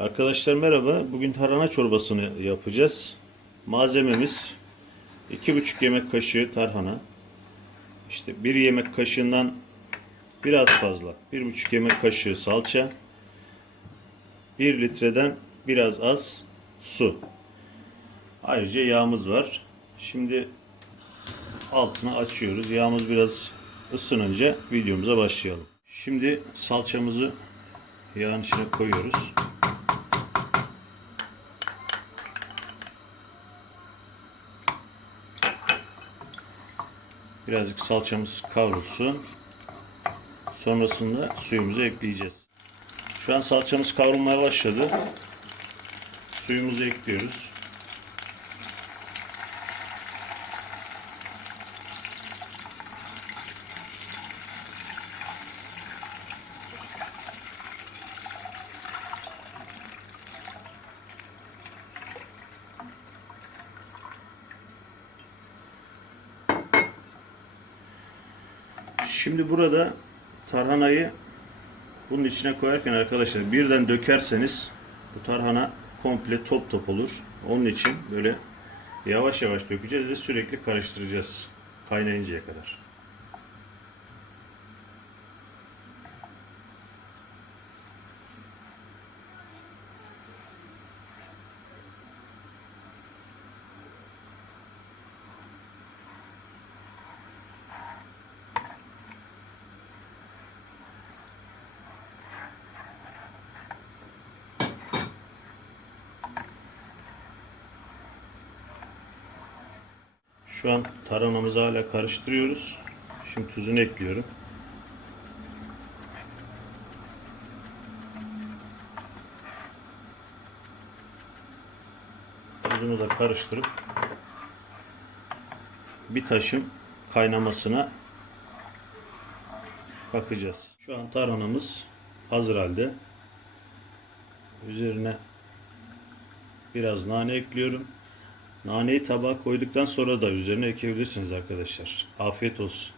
Arkadaşlar merhaba. Bugün tarhana çorbasını yapacağız. Malzememiz 2,5 yemek kaşığı tarhana. İşte 1 yemek kaşığından biraz fazla. 1,5 yemek kaşığı salça. 1 litreden biraz az su. Ayrıca yağımız var. Şimdi altını açıyoruz. Yağımız biraz ısınınca videomuza başlayalım. Şimdi salçamızı yağın içine koyuyoruz. Birazcık salçamız kavrulsun. Sonrasında suyumuzu ekleyeceğiz. Şu an salçamız kavrulmaya başladı. Suyumuzu ekliyoruz. Şimdi burada tarhanayı bunun içine koyarken arkadaşlar birden dökerseniz bu tarhana komple top top olur. Onun için böyle yavaş yavaş dökeceğiz ve sürekli karıştıracağız kaynayıncaya kadar. Şu an tarhanamızı hala karıştırıyoruz. Şimdi tuzunu ekliyorum. Tuzunu da karıştırıp bir taşın kaynamasına bakacağız. Şu an tarhanamız hazır halde. Üzerine biraz nane ekliyorum. Naneyi tabağa koyduktan sonra da üzerine ekebilirsiniz arkadaşlar. Afiyet olsun.